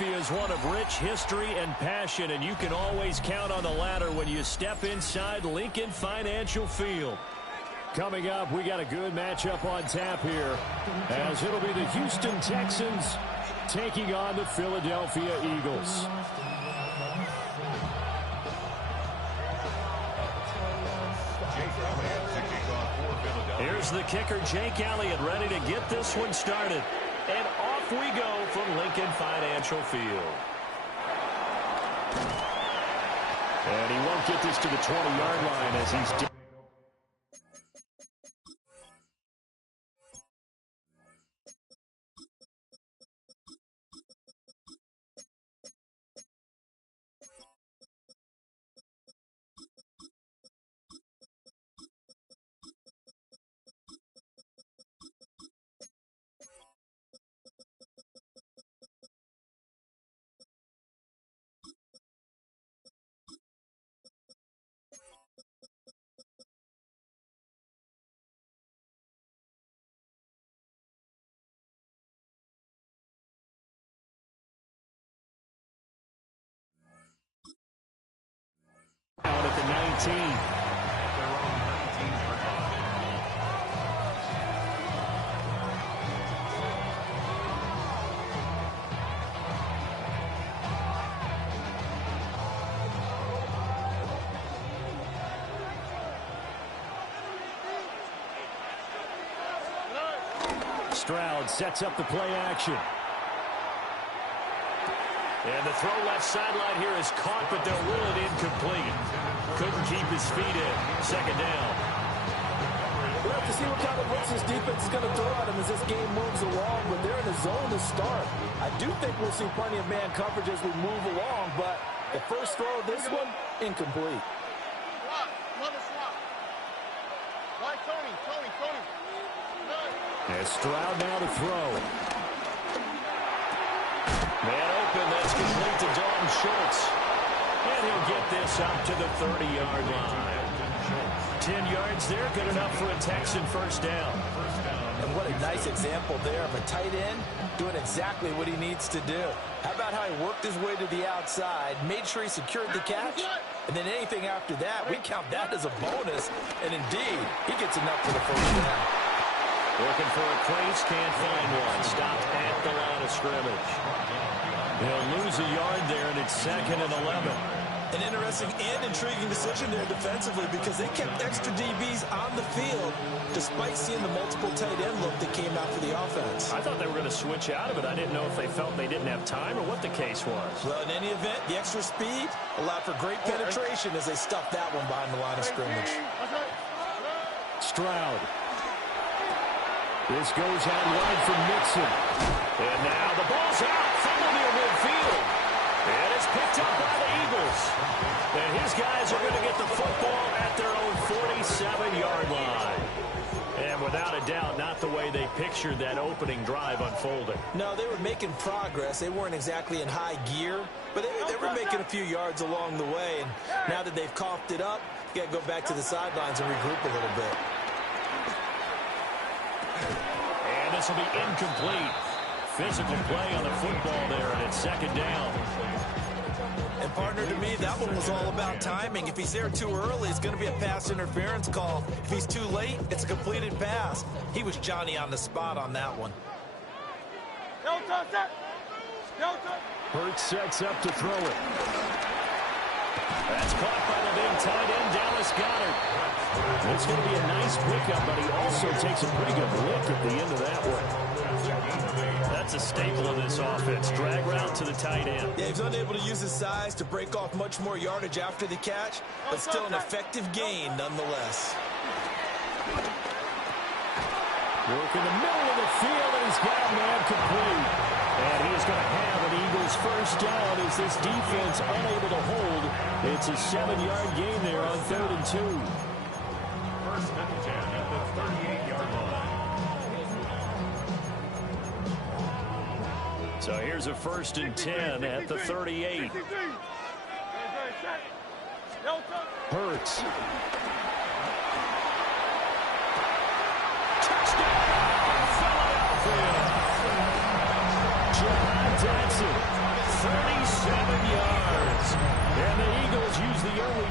Philadelphia is one of rich history and passion, and you can always count on the latter when you step inside Lincoln Financial Field. Coming up, we got a good matchup on tap here, as it'll be the Houston Texans taking on the Philadelphia Eagles. Here's the kicker, Jake Elliott, ready to get this one started. And off we go from Lincoln Financial Field. And he won't get this to the 20-yard line as he's... out at the 19. Stroud sets up the play action. And the throw left sideline here is caught, but they'll rule it incomplete. Couldn't keep his feet in. Second down. We'll have to see what kind of looks this defense is going to throw at him as this game moves along, but they're in the zone to start. I do think we'll see plenty of man coverage as we move along, but the first throw of this one, incomplete. And Stroud now to throw. Man open, that's complete to Dalton Schultz. And he'll get this up to the 30-yard line. 10 yards there, good enough for a Texan first down. And what a nice example there of a tight end doing exactly what he needs to do. How about how he worked his way to the outside, made sure he secured the catch, and then anything after that, we count that as a bonus. And indeed, he gets enough for the first down. Looking for a place, can't find one. Stopped at the line of scrimmage. He'll lose a yard there, and it's 2nd and 11. An interesting and intriguing decision there defensively because they kept extra DBs on the field despite seeing the multiple tight end look that came out for the offense. I thought they were going to switch out of it. I didn't know if they felt they didn't have time or what the case was. Well, in any event, the extra speed allowed for great penetration as they stuffed that one behind the line of scrimmage. Stroud. This goes out wide for Mixon. And now the ball's out. Fumble near midfield. And it's picked up by the Eagles. And his guys are going to get the football at their own 47-yard line. And without a doubt, not the way they pictured that opening drive unfolding. No, they were making progress. They weren't exactly in high gear, but they were making a few yards along the way. And now that they've coughed it up, you got to go back to the sidelines and regroup a little bit. And this will be incomplete. Physical play on the football there, and it's 2nd down. And partner, to me, that one was all about timing. If he's there too early, it's going to be a pass interference call. If he's too late, it's a completed pass. He was Johnny on the spot on that one. Hurts sets up to throw it. That's caught by the big tight end, Dallas Goedert. It's going to be a nice pickup, but he also takes a pretty good lick at the end of that one. That's a staple of this offense. Drag route to the tight end. Yeah, he's unable to use his size to break off much more yardage after the catch, but still an effective gain nonetheless. Work in the middle of the field, and he's got a man complete. And he is going to have an Eagles first down as this defense unable to hold. It's a 7-yard gain there on 3rd and 2. First and 10 at the 38-yard line. So here's a 1st and 10 at the 38. Hurts. Touchdown, Philadelphia. John Dodson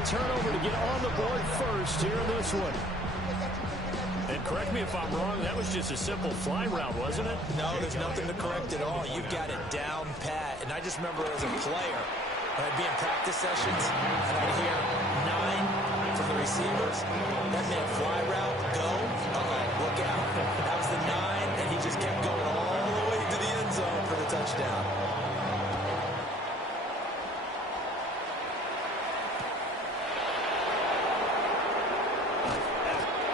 turnover to get on the board first here in this one. And correct me if I'm wrong, that was just a simple fly route, wasn't it? No, there's nothing to correct at all. You've got it down pat. And I just remember as a player, when I'd be in practice sessions, and I'd hear 9 from the receivers. That meant fly route, go. Look out. That was the 9, and he just kept going all the way to the end zone for the touchdown.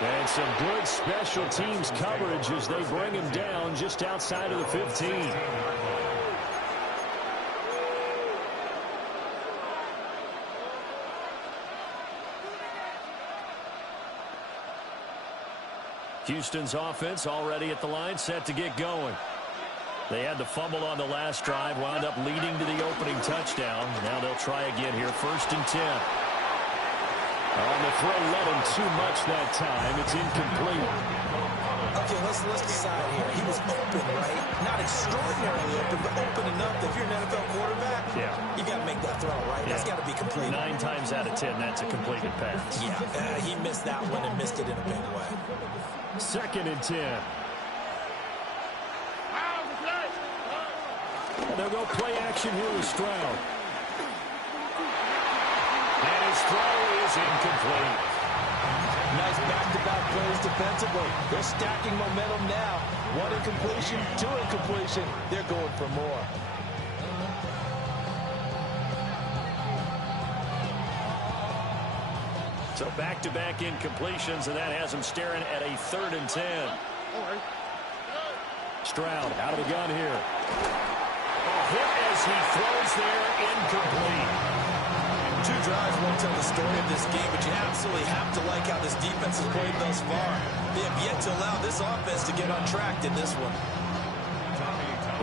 And some good special teams coverage as they bring him down just outside of the 15. Houston's offense already at the line, set to get going. They had the fumble on the last drive, wound up leading to the opening touchdown. Now they'll try again here, 1st and 10. On the throw, let him too much that time. It's incomplete. Okay, let's decide here. He was open, right? Not extraordinarily open, but open enough that if you're an NFL quarterback, you got to make that throw, right? Yeah. That's got to be complete. 9 times out of 10, that's a completed pass. Yeah, he missed that one and missed it in a big way. 2nd and 10. And they'll go play action here with Stroud. And his throw is incomplete. Nice back-to-back plays defensively. They're stacking momentum now. 1 incompletion, 2 incompletion. They're going for more. So back-to-back incompletions, and that has him staring at a 3rd and 10. Stroud out of the gun here. Hit as he throws there, incomplete. 2 drives won't tell the story of this game, but you absolutely have to like how this defense has played thus far. They have yet to allow this offense to get untracked in this one.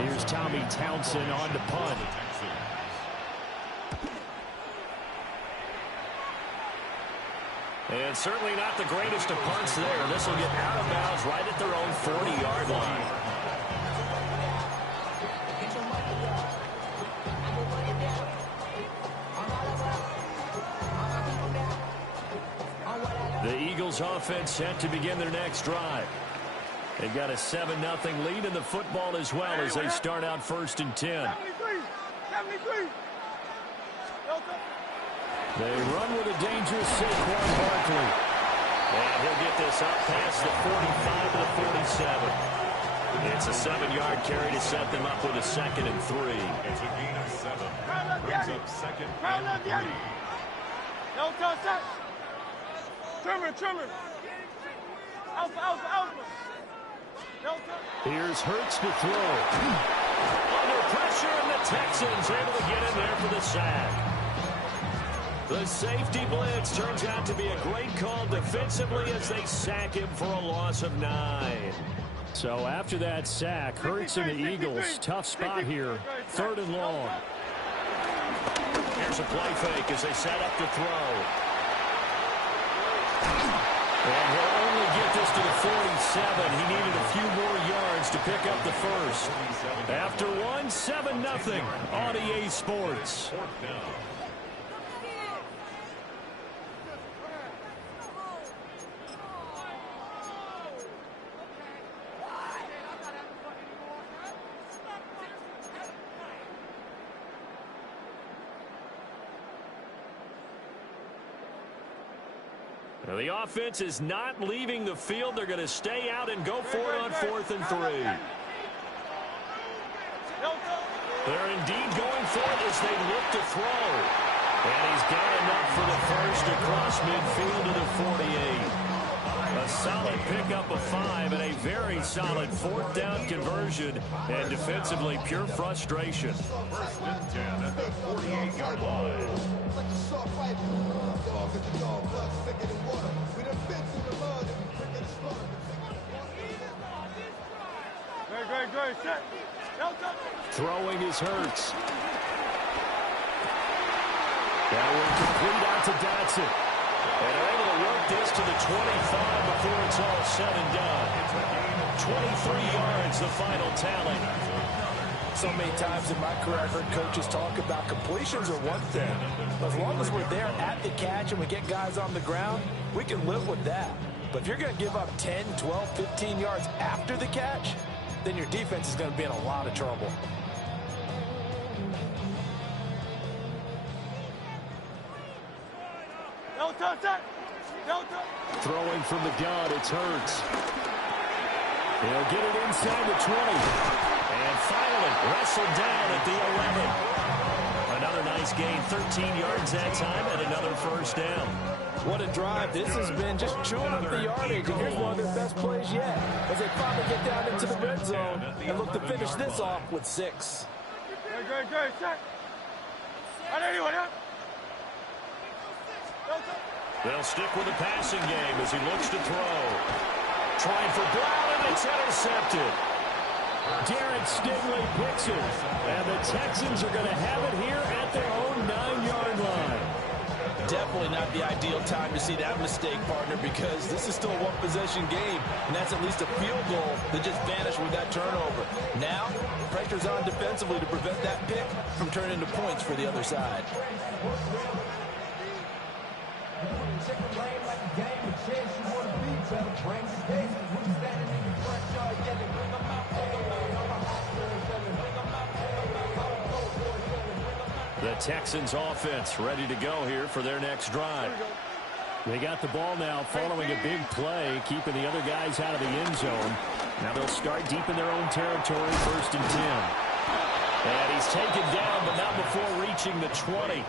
Here's Tommy Townsend on to punt. And certainly not the greatest of punts there. This will get out of bounds right at their own 40-yard line. The Eagles offense set to begin their next drive. They've got a 7-0 lead in the football as well as they start out 1st and 10. They run with a dangerous Saquon Barkley. And he'll get this up past the 45 to the 47. It's a 7-yard carry to set them up with a 2nd and 3. It's a gain of 7. Brings up 2nd and 3. Trimmer. Alpha. Here's Hurts to throw. Under pressure, and the Texans able to get in there for the sack. The safety blitz turns out to be a great call defensively as they sack him for a loss of 9. So after that sack, Hurts and the Eagles, tough spot here, 3rd and long. Here's a play fake as they set up to throw. And he'll only get this to the 47. He needed a few more yards to pick up the first. After 1, 7-0 on EA Sports. Now the offense is not leaving the field. They're going to stay out and go for it on 4th and 3. They're indeed going for it as they look to throw. And he's got enough for the first across midfield to the 48. A solid pickup of 5 and a very solid 4th down conversion. And defensively, pure frustration. 1st and 10 at the 48-yard line. Great. Set. Throwing is Hurts. That one complete out to Dotson. And they're able to work this to the 25 before it's all said and done. 23 yards, the final tally. So many times in my career, I've heard coaches talk about completions are one thing. But as long as we're there at the catch and we get guys on the ground, we can live with that. But if you're going to give up 10, 12, 15 yards after the catch, then your defense is going to be in a lot of trouble. Throwing from the gun, it's Hurts. He'll get it inside the 20. And finally wrestled down at the 11. Another nice gain, 13 yards that time, and another first down. What a drive. This has been just chewing up the yardage, and here's one of their best plays yet as they finally get down into the red zone and look to finish this off with 6. Good, check. They'll stick with the passing game as he looks to throw. Trying for Brown, and it's intercepted. Derek Stingley picks it, and the Texans are going to have it here at their own 9-yard line. Definitely not the ideal time to see that mistake, partner, because this is still a one-possession game, and that's at least a field goal that just vanished with that turnover. Now, pressure's on defensively to prevent that pick from turning into points for the other side. The Texans offense ready to go here for their next drive. They got the ball now following a big play, keeping the other guys out of the end zone. Now they'll start deep in their own territory, 1st and 10. And he's taken down, but not before reaching the 20.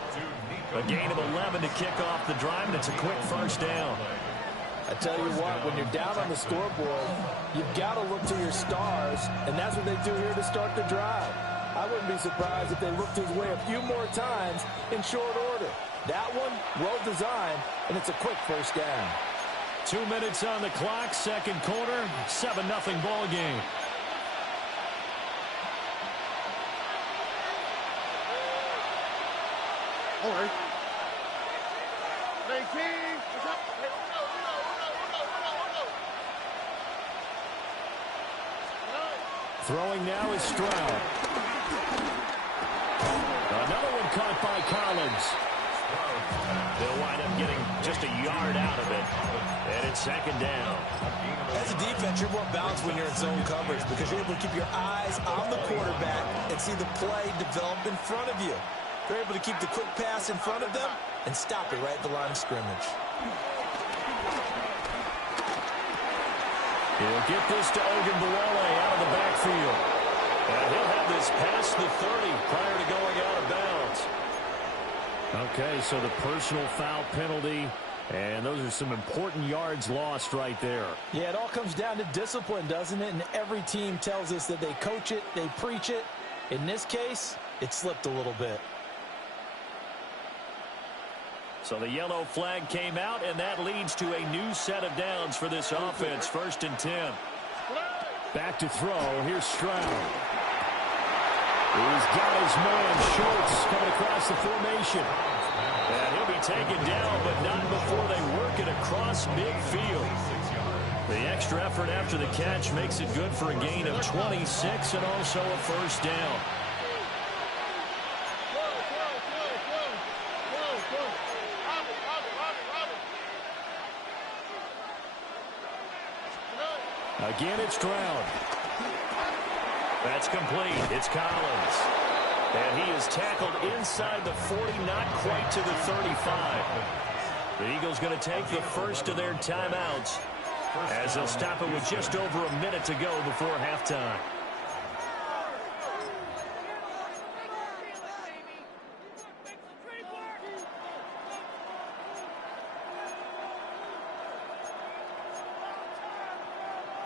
A gain of 11 to kick off the drive, and it's a quick first down. I tell you what, when you're down on the scoreboard, you've got to look to your stars, and that's what they do here to start the drive. I wouldn't be surprised if they looked his way a few more times in short order. That one, well designed, and it's a quick first down. 2 minutes on the clock, second quarter, 7-0 ball game. All right. What's up? Throwing now is Stroud. Another one caught by Collins. They'll wind up getting just a yard out of it. And it's second down. As a defense, you're more balanced when you're in zone coverage because you're able to keep your eyes on the quarterback and see the play develop in front of you. They're able to keep the quick pass in front of them and stop it right at the line of scrimmage. He'll get this to Ogunbowale out of the backfield. And he'll have this past the 30 prior to going out of bounds. Okay, so the personal foul penalty, and those are some important yards lost right there. Yeah, it all comes down to discipline, doesn't it? And every team tells us that they coach it, they preach it. In this case, it slipped a little bit. So the yellow flag came out, and that leads to a new set of downs for this offense. 1st and 10. Back to throw. Here's Stroud. He's got his man, Schultz, coming across the formation. And he'll be taken down, but not before they work it across midfield. The extra effort after the catch makes it good for a gain of 26 and also a first down. Again, it's Stroud. That's complete. It's Collins. And he is tackled inside the 40, not quite to the 35. The Eagles going to take the first of their timeouts as they'll stop it with just over a minute to go before halftime.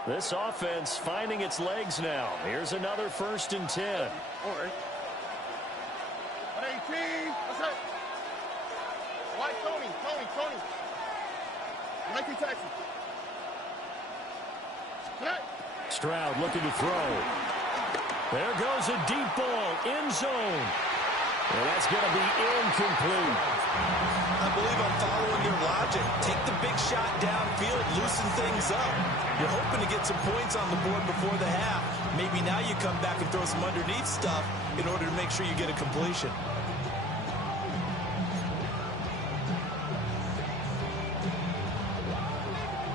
This offense finding its legs now. Here's another 1st and 10. All right. 118. What's up? White Tony. Mikey Texas. Stroud looking to throw. There goes a deep ball, end zone. And that's going to be incomplete. I believe I'm following your logic. Take the big shot downfield, loosen things up. You're hoping to get some points on the board before the half. Maybe now you come back and throw some underneath stuff in order to make sure you get a completion.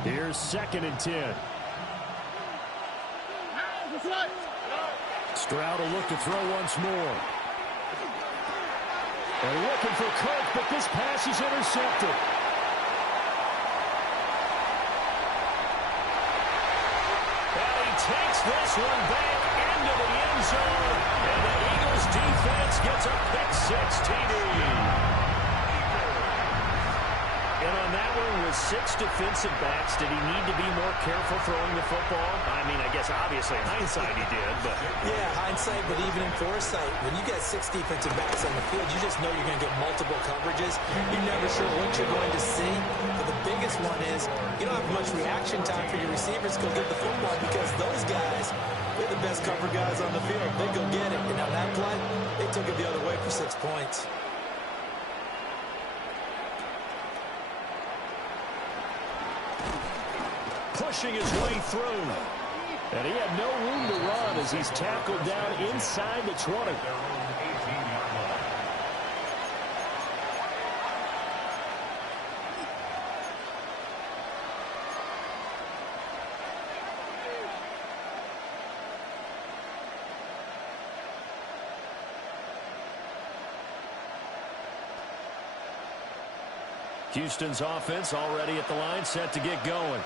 Here's 2nd and 10. Stroud will look to throw once more. And looking for Kirk, but this pass is intercepted. And he takes this one back into the end zone. And the Eagles defense gets a pick-six TD. And on that one, with 6 defensive backs, did he need to be more careful throwing the football? I mean, I guess obviously hindsight he did, but... Yeah, hindsight, but even in foresight, when you got 6 defensive backs on the field, you just know you're going to get multiple coverages. You're never sure what you're going to see. But the biggest one is you don't have much reaction time for your receivers to go get the football because those guys, they're the best cover guys on the field. They go get it. And on that play, they took it the other way for 6 points. Pushing his way through. And he had no room to run as he's tackled down inside the 20. Houston's offense already at the line, set to get going.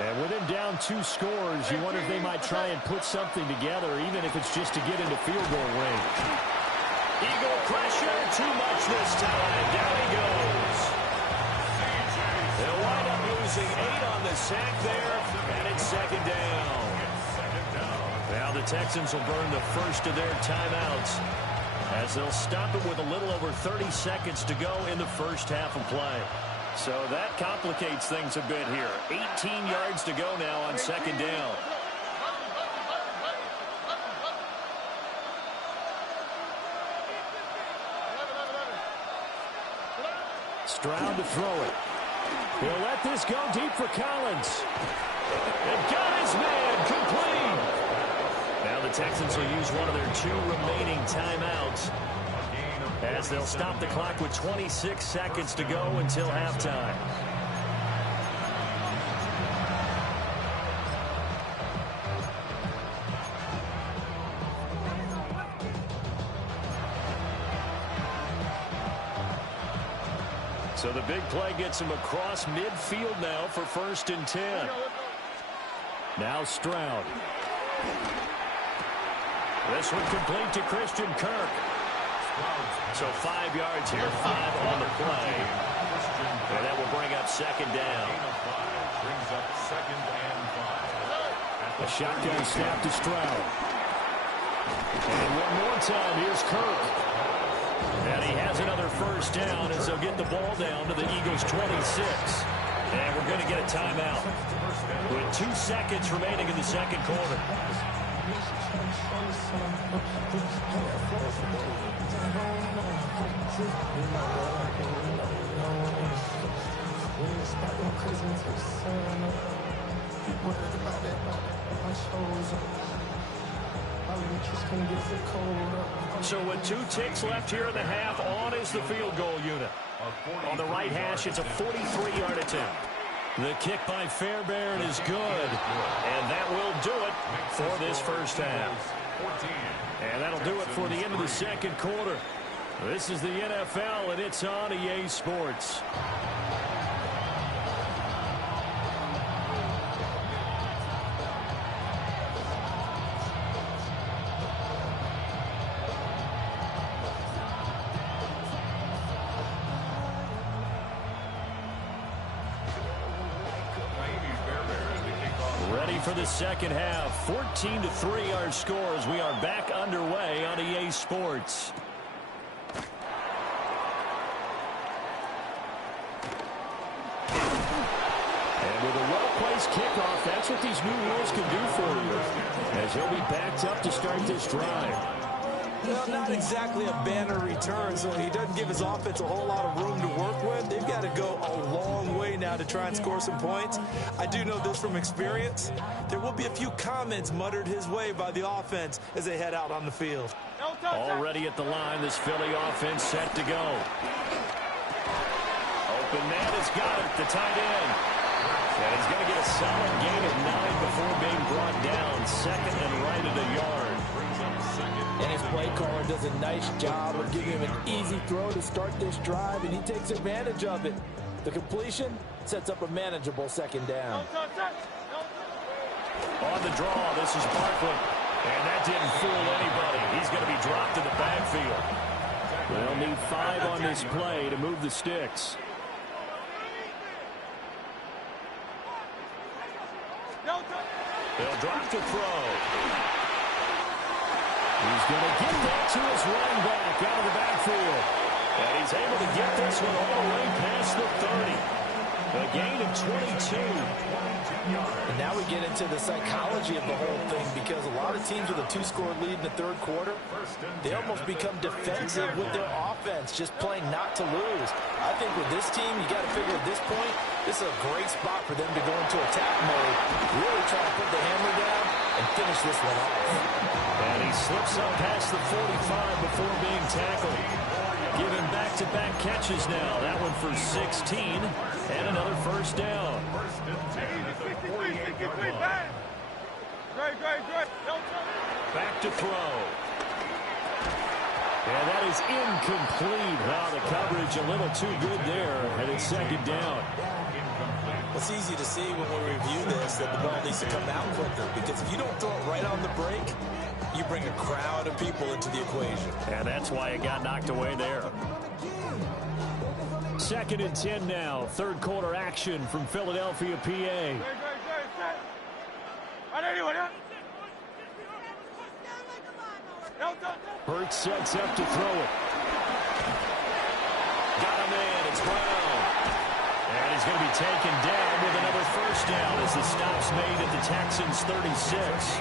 And with him down 2 scores, you wonder if they might try and put something together, even if it's just to get into field goal range. Eagle pressure, too much this time. Down he goes. They'll wind up losing 8 on the sack there, and it's 2nd down. Now the Texans will burn the first of their timeouts as they'll stop it with a little over 30 seconds to go in the first half of play. So that complicates things a bit here. 18 yards to go now on 2nd down. Stroud to throw it. He'll let this go deep for Collins. And got his man complete. Now the Texans will use one of their 2 remaining timeouts as they'll stop the clock with 26 seconds to go until halftime. So the big play gets him across midfield now for 1st and 10. Now Stroud. This one complete to Christian Kirk. So 5 yards here, 5 on the play. And that will bring up 2nd down. A shotgun snap to Stroud. And one more time, here's Kirk. And he has another 1st down as they'll get the ball down to the Eagles' 26. And we're going to get a timeout with 2 seconds remaining in the 2nd quarter. So with 2 ticks left here in the half, on is the field goal unit. On the right hash, it's a 43-yard attempt. The kick by Fairbairn is good, and that will do it for this first half. And that'll do it for the end of the 2nd quarter. This is the NFL, and it's on EA Sports. Ready for the 2nd half. 14-3 our scores. We are back underway on EA Sports. And with a well-placed kickoff, that's what these new rules can do for you, as he'll be backed up to start this drive. Well, not exactly a banner return, so he doesn't give his offense a whole lot of room to work with. They've got to go a long way now to try and score some points. I do know this from experience. There will be a few comments muttered his way by the offense as they head out on the field. Already at the line, this Philly offense set to go. Open man has got it, the tight end. And he's going to get a solid gain of 9 before being brought down. Second and right at a yard. And his play caller does a nice job of giving him an easy throw to start this drive, and he takes advantage of it. The completion sets up a manageable second down. On the draw, this is Barkley. And that didn't fool anybody. He's going to be dropped in the backfield. They'll need 5 on this play to move the sticks. They'll drop to throw. He's going to get that to his running back out of the backfield. And he's able to get this one all the way past the 30. A gain of 22. And now we get into the psychology of the whole thing, because a lot of teams with a 2-score lead in the third quarter, they almost become defensive with their offense, just playing not to lose. I think with this team, you got to figure at this point, this is a great spot for them to go into attack mode, really try to put the hammer down and finish this one off. And he slips up past the 45 before being tackled. Giving back-to-back catches now. That one for 16 and another first down. Back to throw. And that is incomplete. Wow, the coverage a little too good there, and it's second down. It's easy to see when we review this that the ball needs to come out quicker, because if you don't throw it right on the break, you bring a crowd of people into the equation. And that's why it got knocked away there. Second and 10 now. Third quarter action from Philadelphia, PA. Hurts sets up to throw it. Got him in. It's Brown. And he's going to be taken down with another first down as the stop's made at the Texans' 36.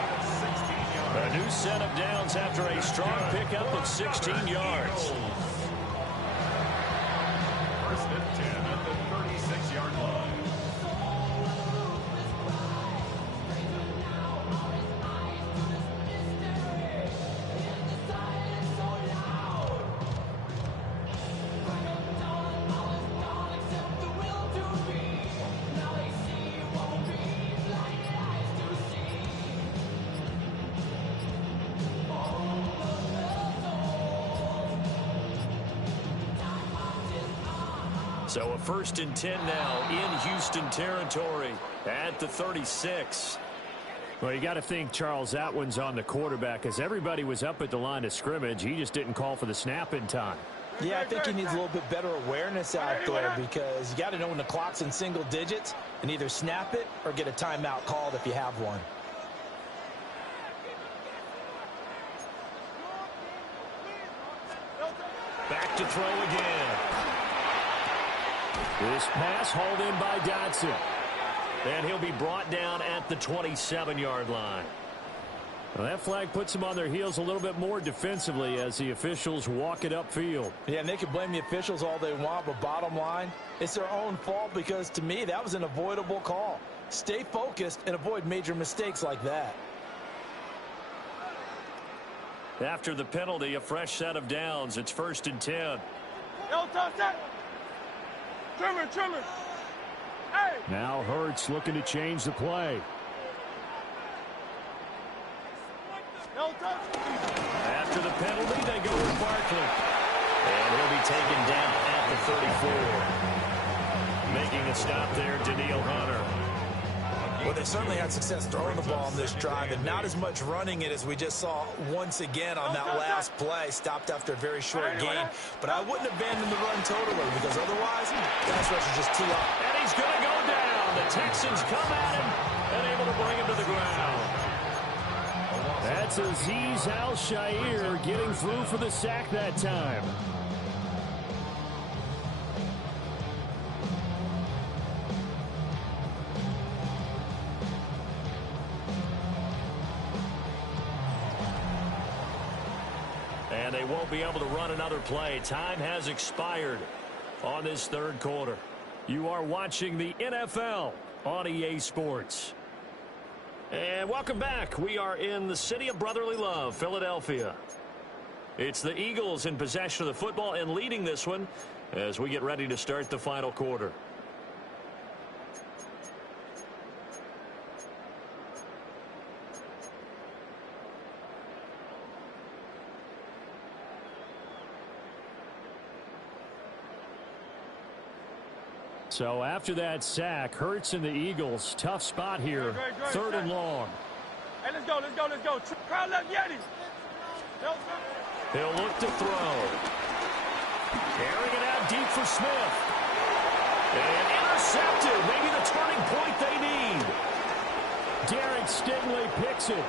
A new set of downs after a strong pickup of 16 yards. First and 10 at the 36-yard line. So a first and 10 now in Houston territory at the 36. Well, you got to think, Charles, that one's on the quarterback, as everybody was up at the line of scrimmage. He just didn't call for the snap in time. Yeah, I think he needs a little bit better awareness out there, because you got to know when the clock's in single digits and either snap it or get a timeout called if you have one. Back to throw again. This pass hauled in by Dotson. And he'll be brought down at the 27-yard line. Well, that flag puts them on their heels a little bit more defensively as the officials walk it upfield. Yeah, and they can blame the officials all they want, but bottom line, it's their own fault, because to me, that was an avoidable call. Stay focused and avoid major mistakes like that. After the penalty, a fresh set of downs. It's first and 10. Trimmer. Hey! Now Hurts looking to change the play. After the penalty, they go with Barkley. And he'll be taken down at the 34. Making a stop there, Daniil Hunter. Well, they certainly had success throwing the ball on this drive, and not as much running it as we just saw once again on that last play. Stopped after a very short gain. But I wouldn't abandon the run totally, because otherwise, pass rush is just too up. And he's going to go down. The Texans come at him and able to bring him to the ground. That's Azeez Al-Shaair getting through for the sack that time. won't be able to run another play. Time has expired on this third quarter. You are watching the NFL on EA Sports. And welcome back. We are in the city of brotherly love, Philadelphia. It's the Eagles in possession of the football and leading this one as we get ready to start the final quarter. So after that sack, Hurts and the Eagles, tough spot here, third and long. Hey, let's go. Crowd left Yeti. He'll look to throw. Airing it out deep for Smith. And intercepted. Maybe the turning point they need. Derek Stingley picks it.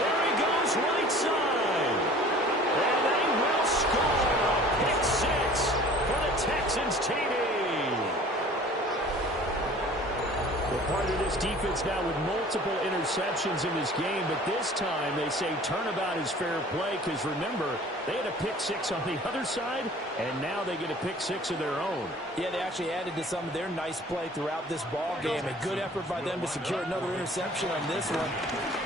There he goes, right side. And they will score. Pick six for the Texans TD. Well, part of this defense now with multiple interceptions in this game, but this time they say turnabout is fair play because, remember, they had a pick six on the other side, and now they get a pick six of their own. Yeah, they actually added to some of their nice play throughout this ball game. A good effort by them to secure another interception on this one.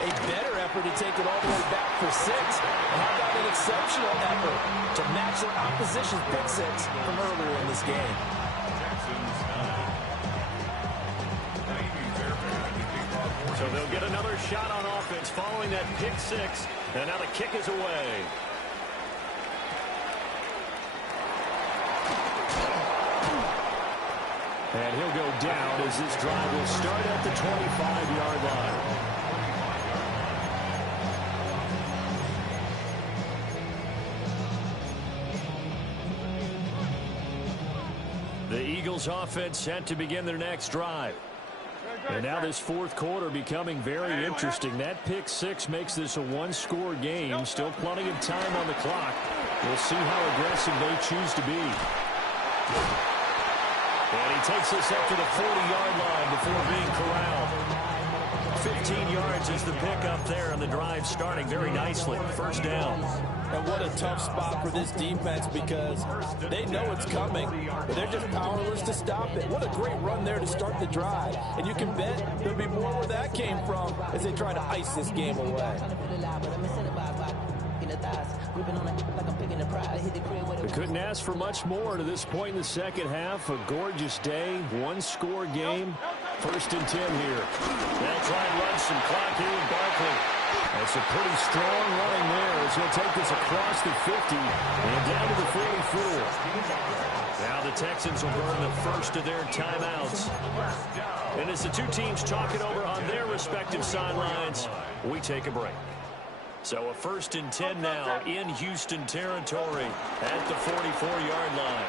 A better effort to take it all the way back for six. And how about an exceptional effort to match their opposition's pick six from earlier in this game? So they'll get another shot on offense following that pick six. And now the kick is away. And he'll go down as this drive will start at the 25-yard line. The Eagles offense set to begin their next drive. And now this fourth quarter becoming very interesting. That pick six makes this a one-score game. Still plenty of time on the clock. We'll see how aggressive they choose to be. And he takes this up to the 40-yard line before being corralled. 15 yards is the pickup there, and the drive starting very nicely. First down. And what a tough spot for this defense because they know it's coming, but they're just powerless to stop it. What a great run there to start the drive. And you can bet there'll be more where that came from as they try to ice this game away. They couldn't ask for much more to this point in the second half. A gorgeous day, one-score game. First and 10 here. They'll try and run some clock here with Barkley. That's a pretty strong running there as he'll take this across the 50 and down to the 44. Now the Texans will burn the first of their timeouts. And as the two teams talk it over on their respective sidelines, we take a break. So a first and 10 now in Houston territory at the 44-yard line.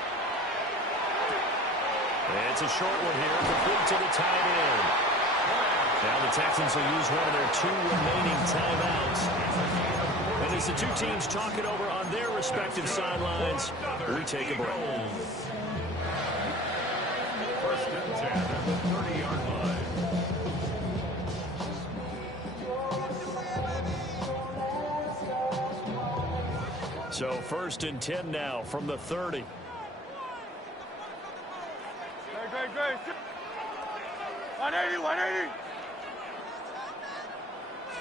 It's a short one here, complete to the tight end. Now the Texans will use one of their two remaining timeouts. And as the two teams talk it over on their respective sidelines, we take a break. First and 10 at the 30-yard line. So first and 10 now from the 30. Great. 180.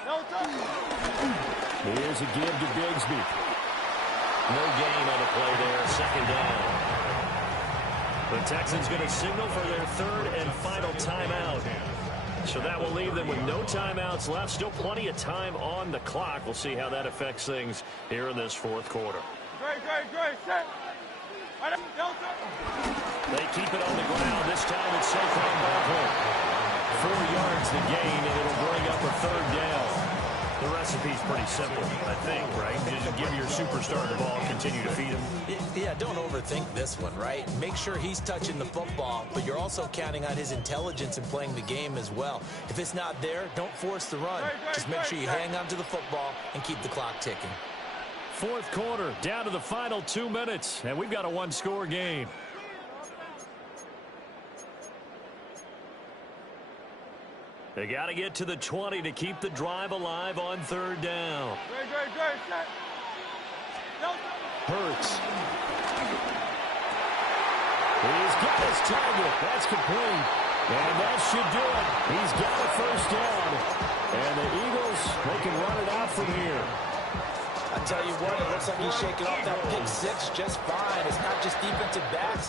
No touch. Here's a give to Bigsby. No gain on the play there. Second down. The Texans going to signal for their third and final timeout. So that will leave them with no timeouts left. Still plenty of time on the clock. We'll see how that affects things here in this fourth quarter. Great. Set. They keep it on the ground. This time it's Saquon Barkley. 4 yards the gain, and it'll bring up a third down. The recipe's pretty simple, I think, right? Just give your superstar the ball, continue to feed him. Yeah, don't overthink this one, right? Make sure he's touching the football, but you're also counting on his intelligence in playing the game as well. If it's not there, don't force the run. Just make sure you hang on to the football and keep the clock ticking. Fourth quarter, down to the final 2 minutes, and we've got a one-score game. They got to get to the 20 to keep the drive alive on 3rd down. Great, set. Hurts. He's got his target. That's complete. And that should do it. He's got a 1st down. And the Eagles, they can run it out from here. I tell you what, it looks like he's shaking off that pick 6 just fine. It's not just defensive backs.